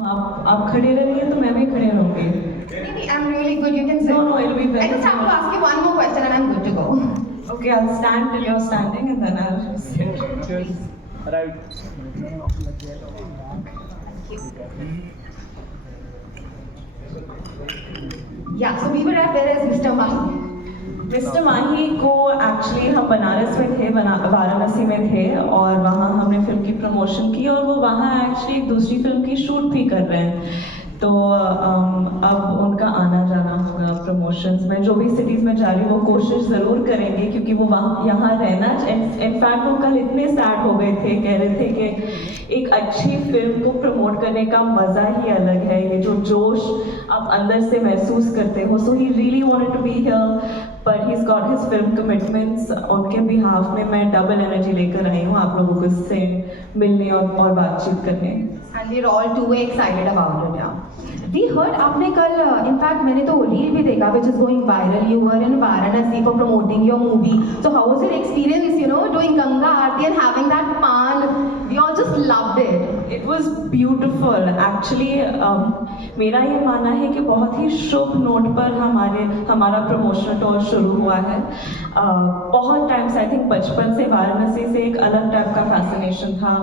आप खड़े रहिए तो मैं भी खड़े रहूंगी. Maybe I'm really good. You can sit. No, it'll be very. I just have to ask you one more question and I'm good to go. Okay, I'll stand till you're standing and then I'll sit. Right. Yeah. So we were at where is Mr. Mahi? Mr Mahi को actually हम बनारस में थे, वाराणसी में थे और वहाँ हमने film की प्रमोशन की और वो वहाँ एक्चुअली एक दूसरी फिल्म की शूट भी कर रहे हैं. तो अब उनका आना जाना होगा प्रमोशंस में. जो भी सिटीज़ में जा रही वो कोशिश ज़रूर करेंगे क्योंकि वो वहाँ यहाँ रहना. इनफैक्ट वो कल इतने सैड हो गए थे, कह रहे थे कि एक अच्छी फिल्म को प्रमोट करने का मज़ा ही अलग है. ये जो जोश आप अंदर से महसूस करते हो. So he really wanted to be here but he got his film commitments. उनके बिहाफ में मैं डबल एनर्जी लेकर आई हूँ आप लोगों को से मिलने और बातचीत करने. And we're all too excited about it. Yeah. We heard आपने कल, in fact मैंने तो रील भी देखा which is going viral. You were in Varanasi for promoting your movie. So how was your experience? You know, doing Ganga Aarti and having that pan. We all just loved it. It was beautiful. Actually, मेरा ये मानना है कि बहुत ही शुभ note पर हमारा promotional tour शुरू हुआ है. बहुत टाइम से, आई थिंक बचपन से वाराणसी से एक अलग टाइप का फैसिनेशन था.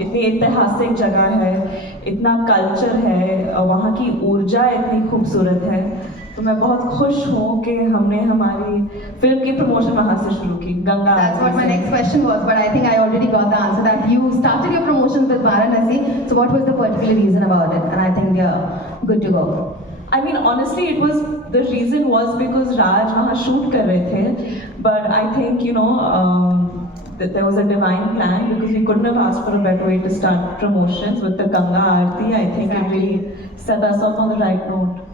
इतनी ऐतिहासिक जगह है, इतना कल्चर है, वहाँ की ऊर्जा इतनी खूबसूरत है. तो मैं बहुत खुश हूँ कि हमने हमारी फिल्म की प्रमोशन वहाँ से शुरू की, Ganga. That's what my next question was, but I think I already got the answer that you started your promotion with Varanasi. So what was the particular reason about it? And I think we are good to go. I mean, honestly, the reason was because Raj वहाँ shoot कर रहे थे. But I think, you know, that there was a divine plan because we couldn't have asked for a better way to start promotions with the Ganga Aarti. I think it really set us off on the right note.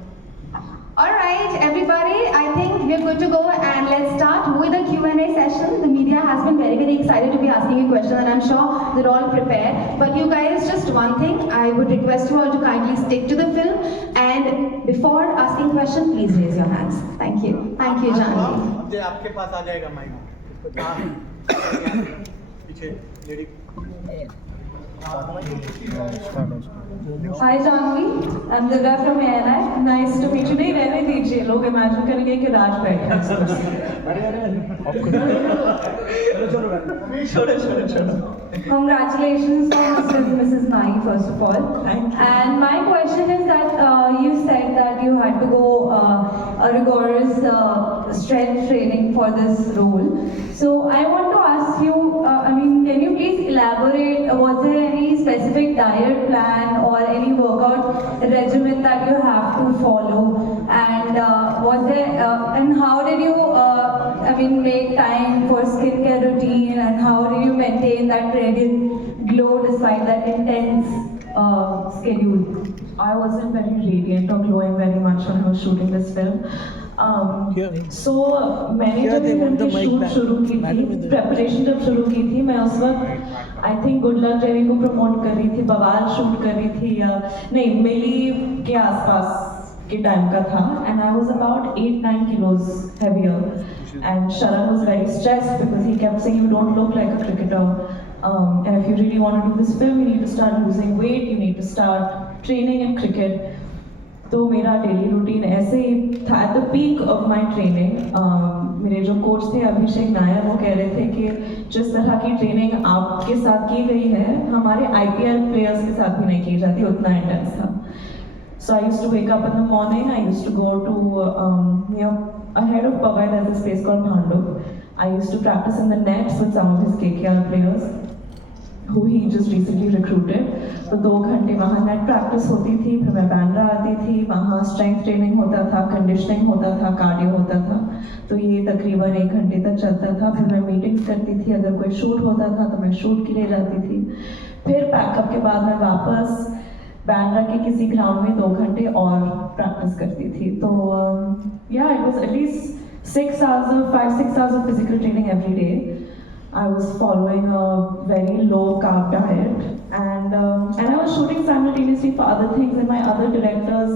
Alright, everybody, I think we're good to go and let's start with the Q&A session. The media has been very, very excited to be asking you questions and I'm sure they're all prepared. But you guys, just one thing, I would request you all to kindly stick to the film and before asking questions, please raise your hands. Thank you. Thank you, Janhvi. आपके पास आ जाएगा mic. पीछे lady. Hi Janhvi, I'm Durga from ANI. Nice to meet you. नहीं रहने दीजिए, लोग imagine करेंगे कि राज बैठे हैं. छोड़ो. Congratulations on Mrs Mahi first of all. Thank you. And my question is that you said that you had to go a rigorous strength training for this role. So I want to ask you, can you please elaborate? Was there any specific diet plan or any workout regimen that you have to follow? And was there? And how did you? Make time for skincare routine, and how did you maintain that radiant glow despite that intense schedule? I wasn't very radiant or glowing very much when I was shooting this film. So मैंने जब ये film की shoot शुरू की थी, preparation जब शुरू की थी, मैं उस वक्त आई थिंक गुड लक जेवी को प्रमोट कर रही थी, बवाल शूट कर रही थी या नहीं, मिली के आसपास के टाइम का था. And I was about 8-9 kilos heavier. And Sharan was very stressed because he kept saying, you don't look like a cricketer. And if you really want to do this film, you need to start losing weight, you need to start training in cricket. तो मेरा daily routine ऐसे ही था. At the peak of my training मेरे जो coach थे अभिषेक नायर, वो कह रहे थे कि जिस तरह की ट्रेनिंग आपके साथ की गई है हमारे IPL प्लेयर्स के साथ भी नहीं की जाती, उतना इंटेंस था. So I used to wake up in the morning, I used to go to ahead of Powai, there's this place called Bhandup. I used to practice in the nets with some of his KKR players who he just recently recruited. तो 2 घंटे वहाँ net practice होती थी, फिर मैं बैंड्रा आती थी, वहाँ स्ट्रेंथ ट्रेनिंग होता था, कंडीशनिंग होता था, कार्डियो होता था. तो ये तकरीबन 1 घंटे तक चलता था. फिर मैं मीटिंग्स करती थी, अगर कोई शूट होता था तो मैं शूट के लिए जाती थी. फिर पैकअप के बाद मैं वापस बैंड्रा के किसी ग्राउंड में 2 घंटे और प्रैक्टिस करती थी. तो yeah, it was at least 5-6 hours of physical training every day. I was following a very low carb diet, and I was shooting simultaneously for other things, and my other directors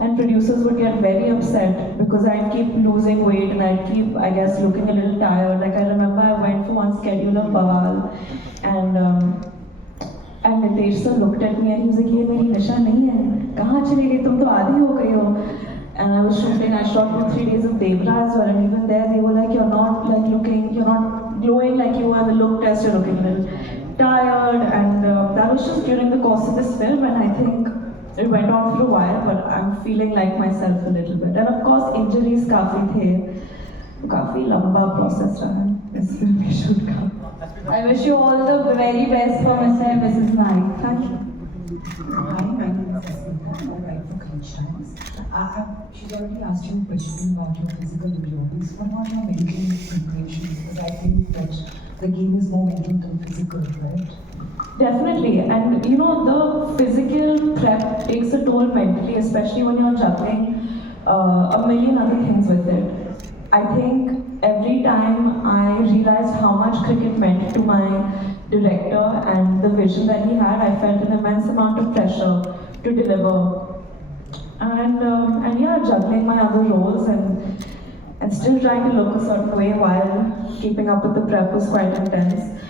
and producers would get very upset because I'd keep losing weight and I'd keep, I guess, looking a little tired. Like I remember I went for one schedule of Bawal, and And Nitesh sir looked at me and he was like, ये मेरी निशा नहीं है, कहाँ चली गई, तुम तो आधी हो गई हो. And I was shooting, I shot 2-3 days of Devra as well, and even there they were like, you're not like looking, you're not glowing like you were in the look test, you're looking a little tired. And that was just during the course of this film, and I think it went on for a while, but I'm feeling like myself a little bit. And of course injuries काफी थे, काफी लंबा process रहा इस film में shoot का. I wish you all the very best for Mr. and Mrs. Mahi. Thank you. Hi, my name is Asmita. I write for Conscience. She's already asked you a question about your physical appearance. What about your mental preparations? Because I think that the game is more mental than physical, right? Definitely, and you know the physical prep takes a toll mentally, especially when you're juggling a million other things with it. I think every time I realized how much cricket meant to my director and the vision that he had, I felt an immense amount of pressure to deliver. And yeah, juggling my other roles and still trying to look a certain way while keeping up with the prep was quite intense.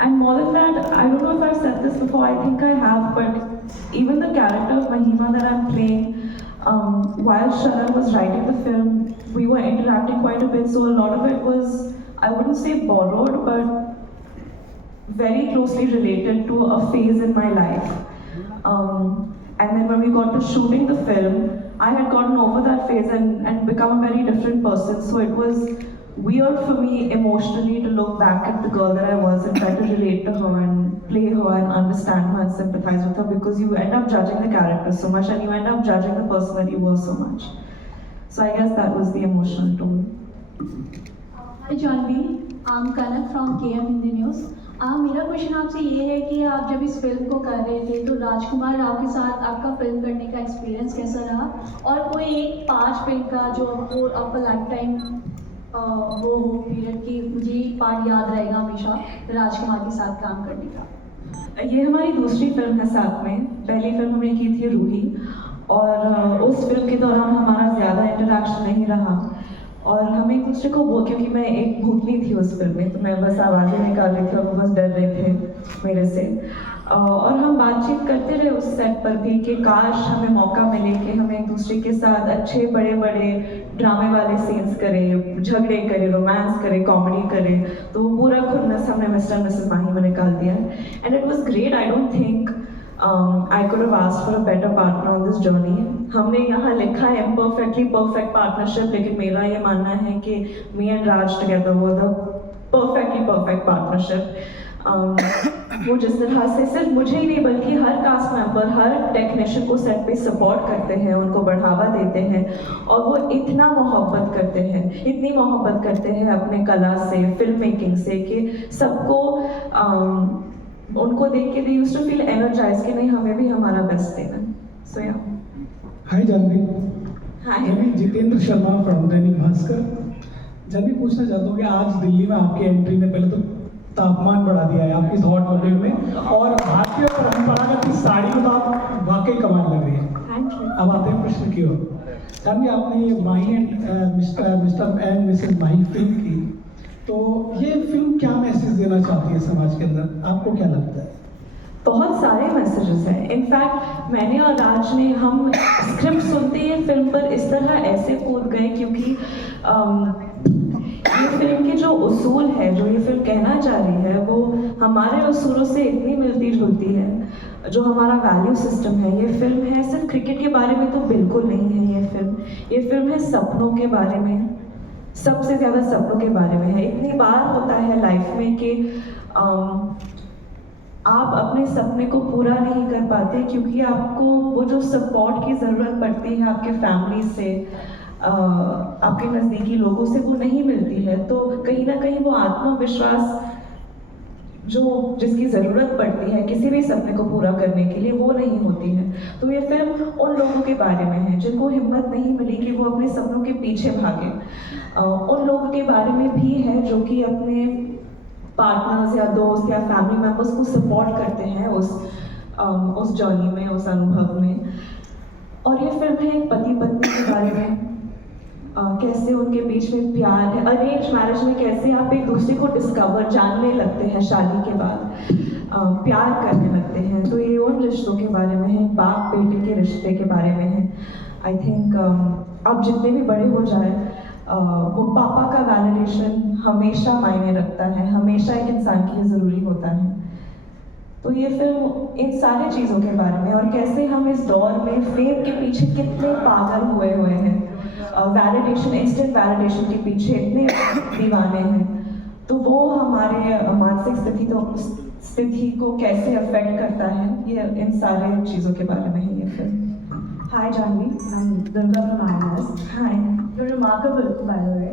And more than that, I don't know if I've said this before, I think I have, but even the character of Mahima that I'm playing, while Sharan was writing the film, we were interacting quite a bit, so a lot of it was, I wouldn't say borrowed, but very closely related to a phase in my life. And then when we got to shooting the film, I had gotten over that phase and become a very different person, so it was weird for me emotionally to look back at the girl that I was and try to relate to her and play her and understand her and sympathize with her, because you end up judging the character so much and you end up judging the person that you were so much. So I guess that was the emotional toll. Hi Janhvi, I'm Kanak from KM Hindi News. मेरा question आपसे ये है कि आप जब इस film को कर रहे थे तो राजकुमार राव के साथ आपका फिल्म करने का एक्सपीरियंस कैसा रहा, और कोई एक 5 फिल्म का जो आपको आपका लाइफ टाइम वो हो पीरियड की मुझे ये पार्ट याद रहेगा हमेशा राजकुमार के साथ काम करने का. ये हमारी दूसरी फिल्म है साथ में. पहली फिल्म हमने की थी रूही, और उस फिल्म के दौरान हमारा ज़्यादा इंटरेक्शन नहीं रहा, और हम एक दूसरे को वो, क्योंकि मैं एक भूतनी थी उस फिल्म में, तो मैं बस आवाज़ें निकाल रही थी और वो बस डर रहे थे मेरे से. और हम बातचीत करते रहे उस सेट पर भी कि काश हमें मौका मिले कि हम एक दूसरे के साथ अच्छे बड़े बड़े ड्रामे वाले सीन्स करें, झगड़े करें, रोमांस करें, कॉमेडी करें. तो वो पूरा खुन्नस हमने मिस्टर मिसेस माही में निकाल दिया, and it was great. I don't think I could have asked for a better partner on this journey. हमने यहाँ लिखा है imperfectly perfect partnership, लेकिन मेरा ये मानना है कि me and Raj together were the perfectly perfect partnership. वो जिस तरह से सिर्फ मुझे ही नहीं बल्कि हर कास्ट मेंबर, हर टेक्नीशियन को सेट पे सपोर्ट करते हैं, उनको बढ़ावा देते हैं, और वो इतना मोहब्बत करते हैं, इतनी मोहब्बत करते हैं अपने कला से, फिल्म मेकिंग से, कि सबको उनको देख के they used to feel energized कि नहीं, हमें भी हमारा बेस्ट देना. So yeah. हाय जानवी. Hi. मैं जितेंद्र शर्मा फ्रॉम दैनिक भास्कर. जानवी, पूछना चाहता हूँ कि आज दिल्ली में आपकी एंट्री ने पहले तो तापमान बढ़ा दिया है आपकी इस हॉट पब्लिक में, और भारतीय परंपरागत इस साड़ी में तो आप वाकई कमाल लग रही है. Thank you. अब आते हैं प्रश्न की ओर. जानवी, आपने ये Mahi and Mr and Mrs Mahi film की, तो ये फिल्म क्या मैसेज देना चाहती है समाज के अंदर, आपको क्या लगता है? बहुत सारे मैसेजेस हैं. इनफैक्ट मैंने और राज ने, हम स्क्रिप्ट सुनते ही फिल्म पर इस तरह ऐसे कूद गए, क्योंकि ये फिल्म के जो उसूल है, जो ये फिल्म कहना चाह रही है, वो हमारे उसूलों से इतनी मिलती जुलती है. जो हमारा वैल्यू सिस्टम है, ये फिल्म है सिर्फ क्रिकेट के बारे में तो बिल्कुल नहीं है. ये फिल्म है सपनों के बारे में, सबसे ज़्यादा सपनों के बारे में है. इतनी बार होता है लाइफ में कि आप अपने सपने को पूरा नहीं कर पाते क्योंकि आपको वो जो सपोर्ट की ज़रूरत पड़ती है आपके फैमिली से, आपके नज़दीकी लोगों से, वो नहीं मिलती है. तो कहीं ना कहीं वो आत्मविश्वास जो जिसकी ज़रूरत पड़ती है किसी भी सपने को पूरा करने के लिए, वो नहीं होती है. तो ये फिल्म उन लोगों के बारे में है जिनको हिम्मत नहीं मिली कि वो अपने सपनों के पीछे भागे. उन लोगों के बारे में भी है जो कि अपने पार्टनर्स या दोस्त या फैमिली मेम्बर्स को सपोर्ट करते हैं उस जर्नी में, उस अनुभव में. और ये फिल्म है एक पति पत्नी के बारे में, कैसे उनके बीच में प्यार है. अरेंज मैरिज में कैसे आप एक दूसरे को डिस्कवर, जानने लगते हैं शादी के बाद. प्यार करने लगते हैं, तो ये उन रिश्तों के बारे में है, बाप बेटे के रिश्ते के बारे में है। आई थिंक अब जितने भी बड़े हो जाए वो पापा का वैलिडेशन हमेशा मायने रखता है, हमेशा एक इंसान के लिए ज़रूरी होता है। तो ये फिल्म इन सारी चीज़ों के बारे में, और कैसे हम इस दौर में फेम के पीछे कितने पागल हुए हैं, वैलिडेशन, इंस्टेंट वैलिडेशन के पीछे इतने दीवाने हैं, तो वो हमारे मानसिक स्थिति को कैसे अफेक्ट करता है, ये इन सारे चीज़ों के बारे में है ये film. Hi Janhvi, I'm Durga from INS. Hi. You're remarkable, by the way.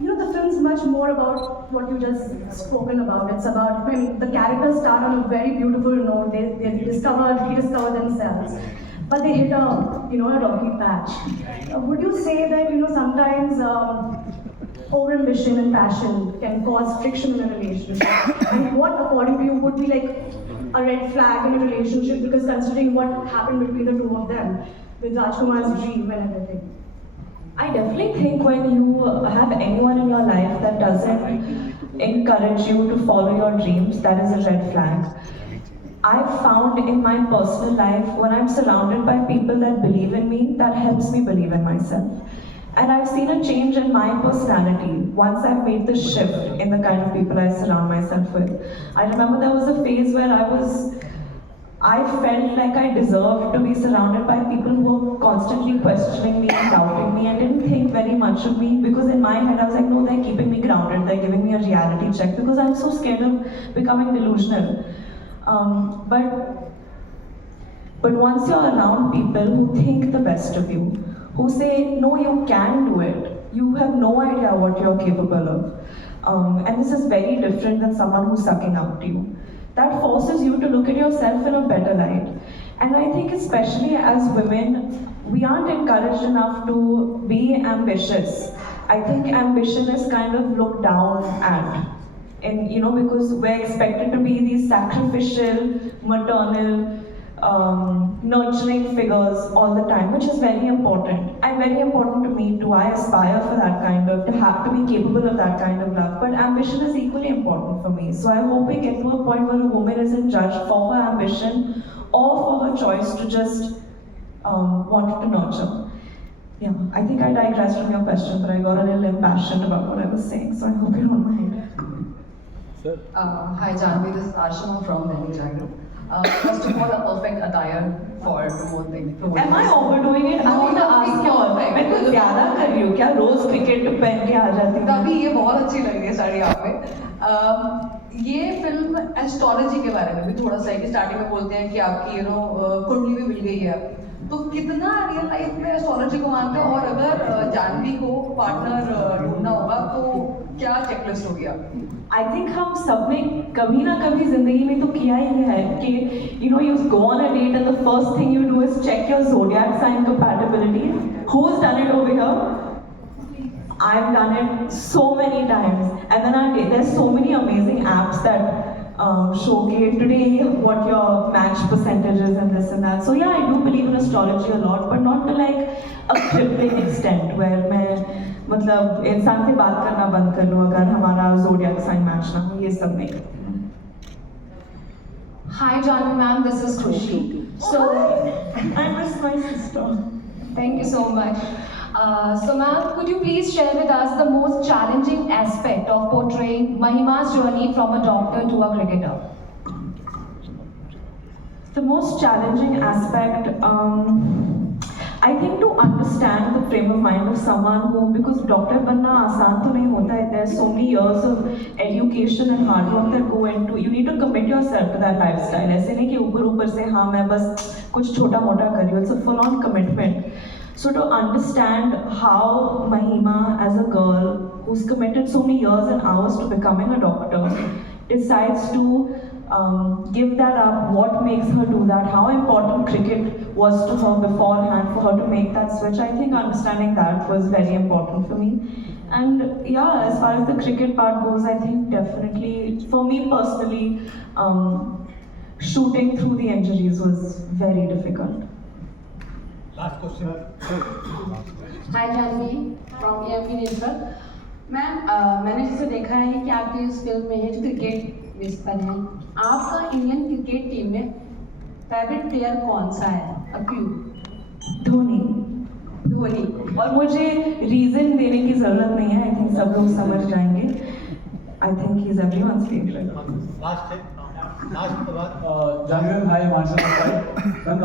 You know, the film's much more about what you just spoken about. It's about when the characters start on a very beautiful note. They rediscover themselves, but they hit a rocky patch. Would you say that sometimes overambition and passion can cause friction in a relationship? And what, according to you, would be like a red flag in a relationship, because considering what happened between the two of them with Rajkummar's dream and everything? I definitely think when you have anyone in your life that doesn't encourage you to follow your dreams, that is a red flag. I've found in my personal life, when I'm surrounded by people that believe in me, that helps me believe in myself. And I've seen a change in my personality once I've made the shift in the kind of people I surround myself with. I remember there was a phase where I felt like I deserved to be surrounded by people who were constantly questioning me and doubting me and didn't think very much of me, because in my head I was like, no, they're keeping me grounded, they're giving me a reality check, because I'm so scared of becoming delusional. But once you're around people who think the best of you, who say, no, you can do it, you have no idea what you're capable of. And this is very different than someone who's sucking up to you. That forces you to look at yourself in a better light. And I think especially as women, we aren't encouraged enough to be ambitious. I think ambition is kind of looked down at. And because we're expected to be these sacrificial, maternal, nurturing figures all the time, which is very important and very important to me too. I aspire for that kind of, to be capable of that kind of love, but ambition is equally important for me. So I hope we get to a point where a woman isn't judged for her ambition or for her choice to just want to nurture. Yeah, I think I digressed from your question, but I got a little impassioned about what I was saying, so I hope you don't mind. Sir. Hi Janhvi, this is Ashima from Delhi. First of all, a perfect attire for promoting. Am I overdoing it? I want to ask you all. मैं कुछ ज़्यादा कर रही हूँ क्या? रोज cricket पहन के आ जाती हूँ। तभी ये बहुत अच्छी लग रही है साड़ी आप में। ये फिल्म एस्ट्रोलॉजी के बारे में भी थोड़ा सा है कि स्टार्टिंग में बोलते हैं कि आपकी कुंडली भी मिल गई है, तो कितना रियल लाइफ में एस्ट्रोलॉजी को मानते हैं, और अगर जानवी को पार्टनर ढूंढना होगा तो क्या चेकलिस्ट होगी आपकी? I think हम सबने कभी ना कभी जिंदगी में तो किया ही है कि you go on a date and the first thing you do is check your zodiac sign compatibility. Who's done it over here? I've done it so many times, and then there's so many amazing apps that showcase today what your match percentage is and this and that. So yeah, I do believe in astrology a lot, but not to like a crippling extent where मैं मतलब इंसान से बात करना बंद कर लो अगर हमारा zodiac sign match ना हो, ये सब नहीं करती हूँ। Hi Janhvi ma'am, this is Khushi. So I miss my sister. Thank you so much. So ma'am, could you please share with us the most challenging aspect of portraying Mahima's journey from a doctor to a cricketer? The most challenging aspect, I think to understand the frame of mind of someone who, because doctor बनना आसान तो नहीं होता है, there's so many years of education and hard work that go into, you need to commit yourself to that lifestyle. ऐसे नहीं कि ऊपर से हाँ मैं बस कुछ छोटा मोटा कर रही हूँ, it's a full on commitment. So to understand how Mahima, as a girl who's committed so many years and hours to becoming a doctor, decides to give that up, what makes her do that, how important cricket was to her beforehand for her to make that switch. I think understanding that was very important for me. And yeah, as far as the cricket part goes, I think definitely, for me personally, shooting through the injuries was very difficult. Last question. Hi Jahnavi from AMP network. Ma'am मैंने जैसे देखा है कि आपकी इस film में है जो क्रिकेट मिस पनैन, आपका इंडियन क्रिकेट टीम में फेवरेट प्लेयर कौन सा है और क्यों? धोनी। धोनी। और मुझे रीजन देने की जरूरत नहीं है, आई थिंक सब लोग समझ जाएंगे। I think he is everyone's favourite. Last है, लास्ट के बाद Janhvi, hi, Marshall.